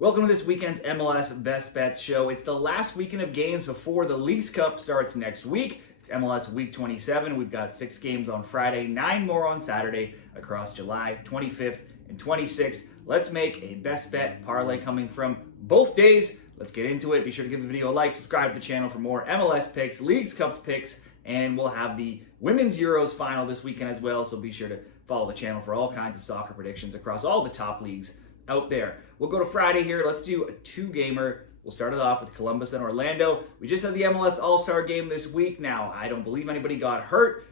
Welcome to this weekend's MLS Best Bets show. It's the last weekend of games before the Leagues Cup starts next week. It's MLS Week 27. We've got 6 games on Friday, 9 more on Saturday across July 25th and 26th. Let's make a best bet parlay coming from both days. Let's get into it. Be sure to give the video a like, subscribe to the channel for more MLS picks, Leagues Cups picks, and we'll have the Women's Euros final this weekend as well, so be sure to follow the channel for all kinds of soccer predictions across all the top leagues out there. We'll go to Friday here. Let's do a 2-gamer. We'll start it off with Columbus and Orlando. We just had the MLS All-Star game this week. Now, I don't believe anybody got hurt.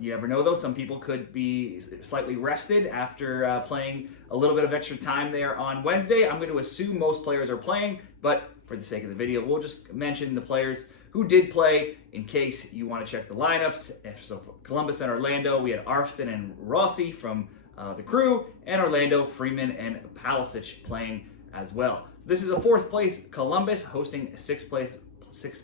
You never know, though. Some people could be slightly rested after playing a little bit of extra time there on Wednesday. I'm going to assume most players are playing, but for the sake of the video, we'll just mention the players who did play in case you want to check the lineups. So for Columbus and Orlando, we had Arfston and Rossi from the Crew, and Orlando, Freeman and Palicic playing as well. So this is a 4th place Columbus hosting 6th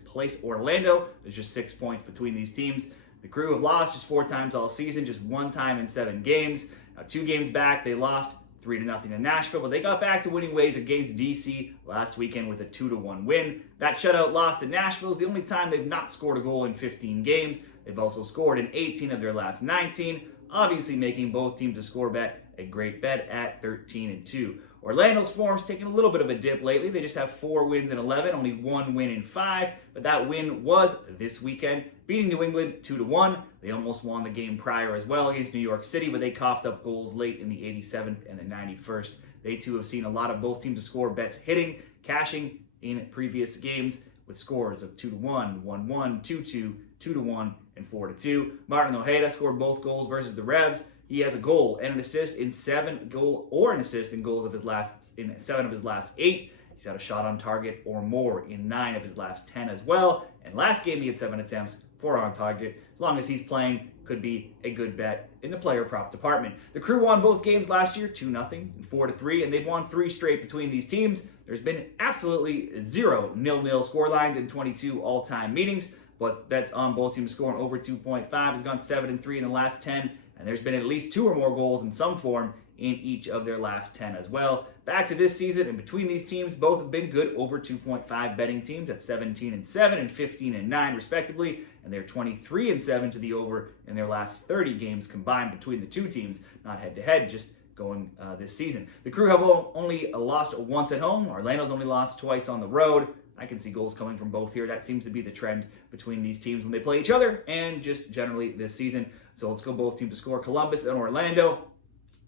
place Orlando. There's just 6 points between these teams. The Crew have lost just 4 times all season, just 1 time in 7 games. 2 games back, they lost 3-0 to Nashville, but they got back to winning ways against DC last weekend with a 2-1 win. That shutout loss to Nashville is the only time they've not scored a goal in 15 games. They've also scored in 18 of their last 19. Obviously making both teams to score bet a great bet at 13-2. Orlando's form's taken a little bit of a dip lately. They just have 4 wins in 11, only 1 win in 5, but that win was this weekend, beating New England 2-1. They almost won the game prior as well against New York City, but they coughed up goals late in the 87th and the 91st. They too have seen a lot of both teams to score bets hitting, cashing in previous games with scores of 2-1, 1-1, 2-2, 2-1, and 4-2. Martin Ojeda scored both goals versus the Revs. He has a goal and an assist in 7 in goals of his last 7 of his last 8. He's had a shot on target or more in 9 of his last 10 as well. And last game he had 7 attempts, 4 on target. As long as he's playing, could be a good bet in the player prop department. The Crew won both games last year, 2-0 and 4-3, and they've won 3 straight between these teams. There's been absolutely 0 0-0 scorelines in 22 all-time meetings, but bets on both teams scoring over 2.5 has gone 7-3 in the last 10, and there's been at least 2 or more goals in some form in each of their last 10 as well. Back to this season, and between these teams, both have been good over 2.5 betting teams at 17-7 and 15-9 respectively, and they're 23-7 to the over in their last 30 games combined between the two teams, not head-to-head, just going this season. The Crew have only lost once at home. Orlando's only lost twice on the road. I can see goals coming from both here. That seems to be the trend between these teams when they play each other and just generally this season. So let's go both teams to score, Columbus and Orlando,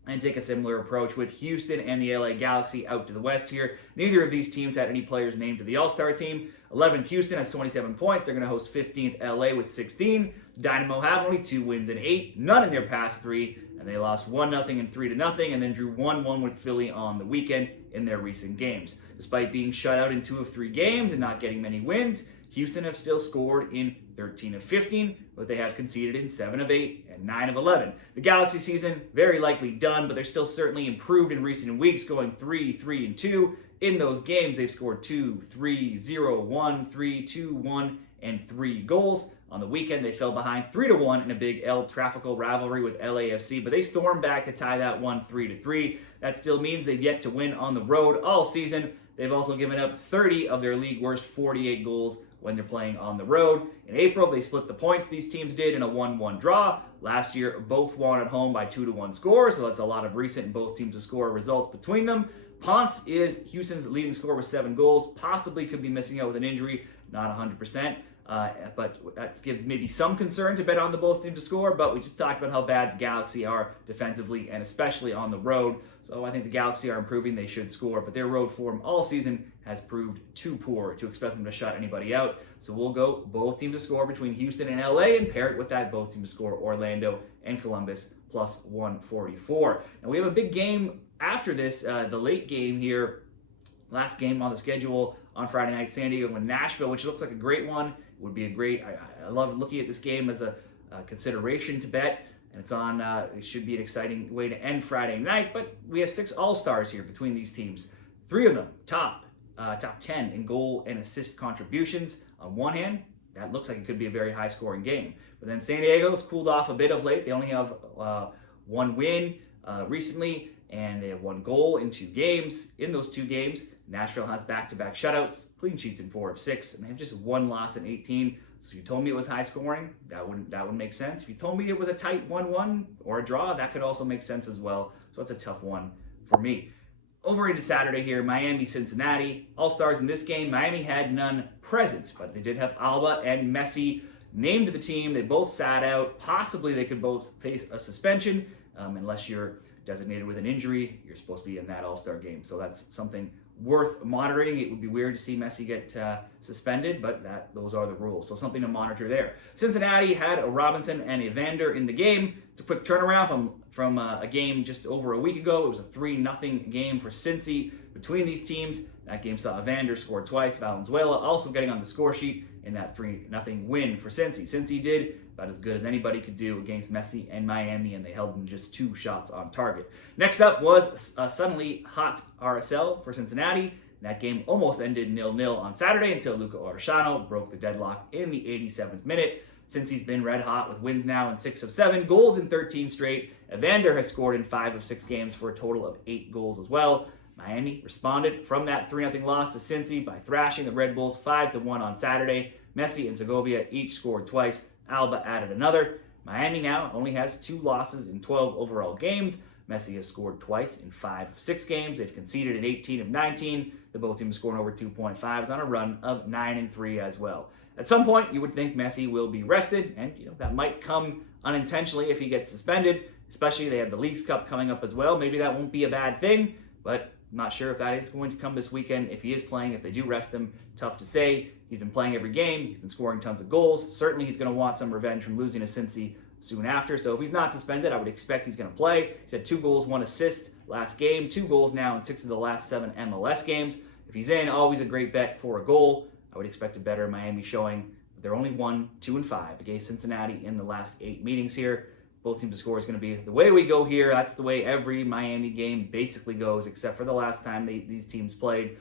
and take a similar approach with Houston and the LA Galaxy out to the west here. Neither of these teams had any players named to the All-Star team. 11th Houston has 27 points. They're going to host 15th LA with 16. Dynamo have only 2 wins in 8, none in their past 3, and they lost 1-0 and 3-0, and then drew 1-1 with Philly on the weekend in their recent games. Despite being shut out in 2 of 3 games and not getting many wins, Houston have still scored in 13 of 15, but they have conceded in 7 of 8 and 9 of 11. The Galaxy season very likely done, but they're still certainly improved in recent weeks, going 3-3-2. In those games, they've scored 2, 3, 0, 1, 3, 2, 1, and 3 goals. On the weekend, they fell behind 3-1 in a big El Tráfico rivalry with LAFC, but they stormed back to tie that one 3-3. That still means they've yet to win on the road all season. They've also given up 30 of their league worst 48 goals when they're playing on the road. In April, they split the points these teams did in a 1-1 draw. Last year, both won at home by 2-1 scores, so that's a lot of recent both teams to score results between them. Ponce is Houston's leading scorer with 7 goals, possibly could be missing out with an injury, not 100%. But that gives maybe some concern to bet on the both teams to score, but we just talked about how bad the Galaxy are defensively and especially on the road. So I think the Galaxy are improving. They should score, but their road form all season has proved too poor to expect them to shut anybody out. So we'll go both teams to score between Houston and LA and pair it with that both teams to score Orlando and Columbus plus 144. And we have a big game after this, the late game here, last game on the schedule on Friday night, San Diego and Nashville, which looks like a great one. It would be a great, I love looking at this game as a consideration to bet. And it's on, it should be an exciting way to end Friday night, but we have 6 All-Stars here between these teams. 3 of them top 10 in goal and assist contributions. On one hand, that looks like it could be a very high-scoring game. But then San Diego's cooled off a bit of late. They only have 1 win recently, and they have 1 goal in 2 games. In those 2 games, Nashville has back-to-back shutouts, clean sheets in 4 of 6, and they have just 1 loss in 18. So if you told me it was high scoring, that would make sense. If you told me it was a tight 1-1 or a draw, that could also make sense as well. So it's a tough one for me. Over into Saturday here, Miami, Cincinnati. All-stars in this game, Miami had none present, but they did have Alba and Messi named to the team. They both sat out. Possibly they could both face a suspension, unless you're designated with an injury. You're supposed to be in that All-Star game. So that's something worth monitoring. It would be weird to see Messi get suspended, but those are the rules. So something to monitor there. Cincinnati had a Robinson and Evander in the game. It's a quick turnaround from a game just over a week ago. It was a 3-0 game for Cincy between these teams. That game saw Evander score twice. Valenzuela also getting on the score sheet in that 3-0 win for Cincy. Cincy did about as good as anybody could do against Messi and Miami, and they held them just 2 shots on target. Next up was a suddenly hot RSL for Cincinnati. That game almost ended 0-0 on Saturday until Luca Orishano broke the deadlock in the 87th minute. Cincy's been red hot with wins now in 6 of 7, goals in 13 straight. Evander has scored in 5 of 6 games for a total of 8 goals as well. Miami responded from that 3-0 loss to Cincy by thrashing the Red Bulls 5-1 on Saturday. Messi and Segovia each scored twice. Alba added another. Miami now only has 2 losses in 12 overall games. Messi has scored twice in 5 of 6 games. They've conceded in 18 of 19. The both teams scoring over 2.5s on a run of 9-3 as well. At some point, you would think Messi will be rested, and that might come unintentionally if he gets suspended. Especially they have the Leagues Cup coming up as well. Maybe that won't be a bad thing, but I'm not sure if that is going to come this weekend. If he is playing, if they do rest him, tough to say. He's been playing every game. He's been scoring tons of goals. Certainly he's going to want some revenge from losing to Cincy soon after. So if he's not suspended, I would expect he's going to play. He's had 2 goals, 1 assist last game. 2 goals now in 6 of the last 7 MLS games. If he's in, always a great bet for a goal. I would expect a better Miami showing. They're only 1-2-5 against Cincinnati in the last 8 meetings here. Both teams to score is going to be the way we go here. That's the way every Miami game basically goes, except for the last time these teams played.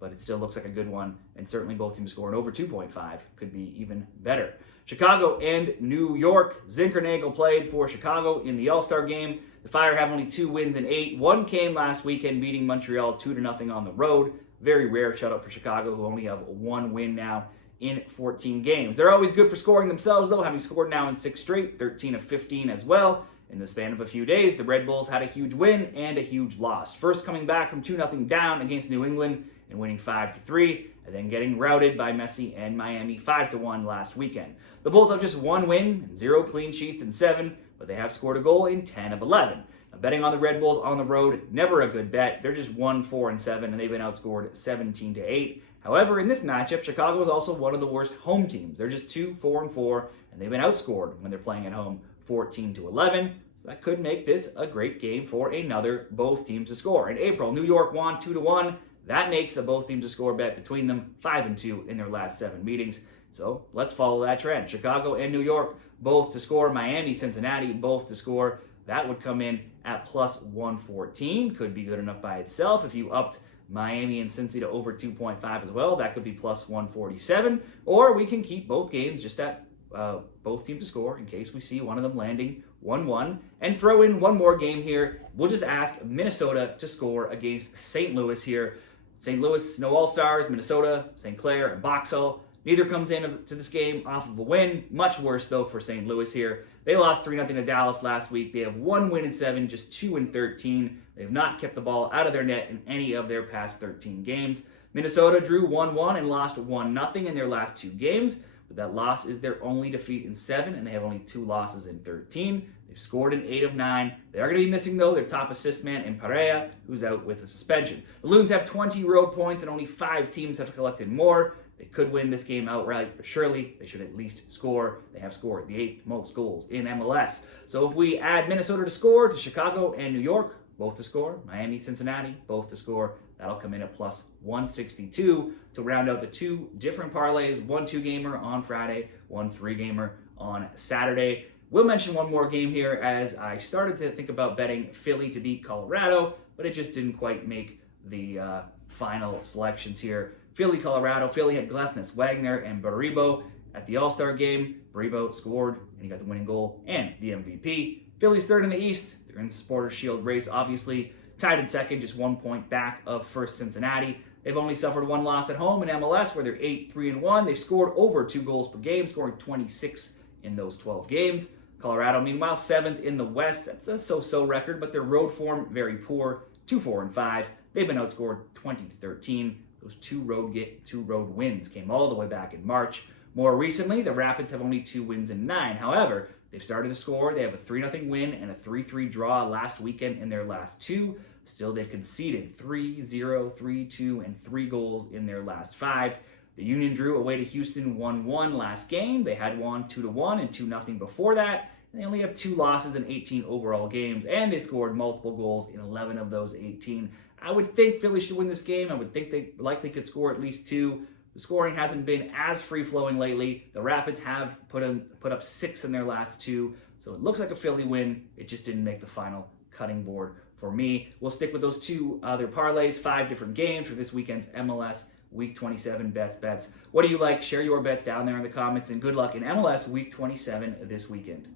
But it still looks like a good one, and certainly both teams scoring over 2.5 could be even better. Chicago and New York. Zinkernagel played for Chicago in the All-Star game. The Fire have only 2 wins in 8. One came last weekend, beating Montreal 2-0 on the road. Very rare shutout for Chicago, who only have 1 win now in 14 games. They're always good for scoring themselves, though, having scored now in 6 straight, 13 of 15 as well. In the span of a few days, the Red Bulls had a huge win and a huge loss. First coming back from 2-0 down against New England and winning 5-3, and then getting routed by Messi and Miami 5-1 last weekend. The Bulls have just 1 win, 0 clean sheets in 7, but they have scored a goal in 10 of 11. Now, betting on the Red Bulls on the road, never a good bet. They're just 1-4-7, and they've been outscored 17-8. However, in this matchup, Chicago is also one of the worst home teams. They're just 2-4-4, and they've been outscored when they're playing at home 14-11. So that could make this a great game for both teams to score. In April, New York won 2-1. That makes the both teams to score bet between them 5-2 in their last 7 meetings. So let's follow that trend. Chicago and New York both to score. Miami, Cincinnati both to score. That would come in at plus 114. Could be good enough by itself. If you upped Miami and Cincy to over 2.5 as well, that could be plus 147. Or we can keep both games just at both teams to score in case we see one of them landing 1-1. And throw in one more game here. We'll just ask Minnesota to score against St. Louis here. St. Louis, no All-Stars. Minnesota, St. Clair, and Boxall. Neither comes into this game off of a win. Much worse, though, for St. Louis here. They lost 3-0 to Dallas last week. They have 1 win in 7, just 2 in 13. They have not kept the ball out of their net in any of their past 13 games. Minnesota drew 1-1 and lost 1-0 in their last 2 games. But that loss is their only defeat in 7, and they have only 2 losses in 13. They've scored in 8 of 9. They are going to be missing, though, their top assist man in Perea, who's out with a suspension. The Loons have 20 road points, and only 5 teams have collected more. They could win this game outright, but surely they should at least score. They have scored the 8th most goals in MLS. So if we add Minnesota to score to Chicago and New York, both to score, Miami, Cincinnati, both to score, that'll come in at plus 162 to round out the 2 different parlays, 1 2-gamer on Friday, 1 3-gamer on Saturday. We'll mention one more game here as I started to think about betting Philly to beat Colorado, but it just didn't quite make the final selections here. Philly, Colorado. Philly had Glesnes, Wagner, and Baribo at the All-Star game. Baribo scored, and he got the winning goal and the MVP. Philly's third in the East. They're in the Supporters' Shield race, obviously. tied in second, just 1 point back of first Cincinnati. They've only suffered one loss at home in MLS, where they're 8-3-1. They've scored over 2 goals per game, scoring 26 in those 12 games. Colorado, meanwhile, 7th in the West. That's a so-so record, but their road form very poor, 2-4-5. They've been outscored 20-13. Those two road wins came all the way back in March. More recently, the Rapids have only 2 wins in 9. However, they've started to score. They have a 3-0 win and a 3-3 draw last weekend in their last 2. Still, they've conceded 3-0, 3-2, and 3 goals in their last 5. The Union drew away to Houston 1-1 last game. They had won 2-1 and 2-0 before that. And they only have 2 losses in 18 overall games, and they scored multiple goals in 11 of those 18. I would think Philly should win this game. I would think they likely could score at least 2. The scoring hasn't been as free-flowing lately. The Rapids have put up 6 in their last 2, so it looks like a Philly win. It just didn't make the final cutting board for me. We'll stick with those 2 other parlays, 5 different games for this weekend's MLS Week 27 best bets. What do you like? Share your bets down there in the comments, and good luck in MLS Week 27 this weekend.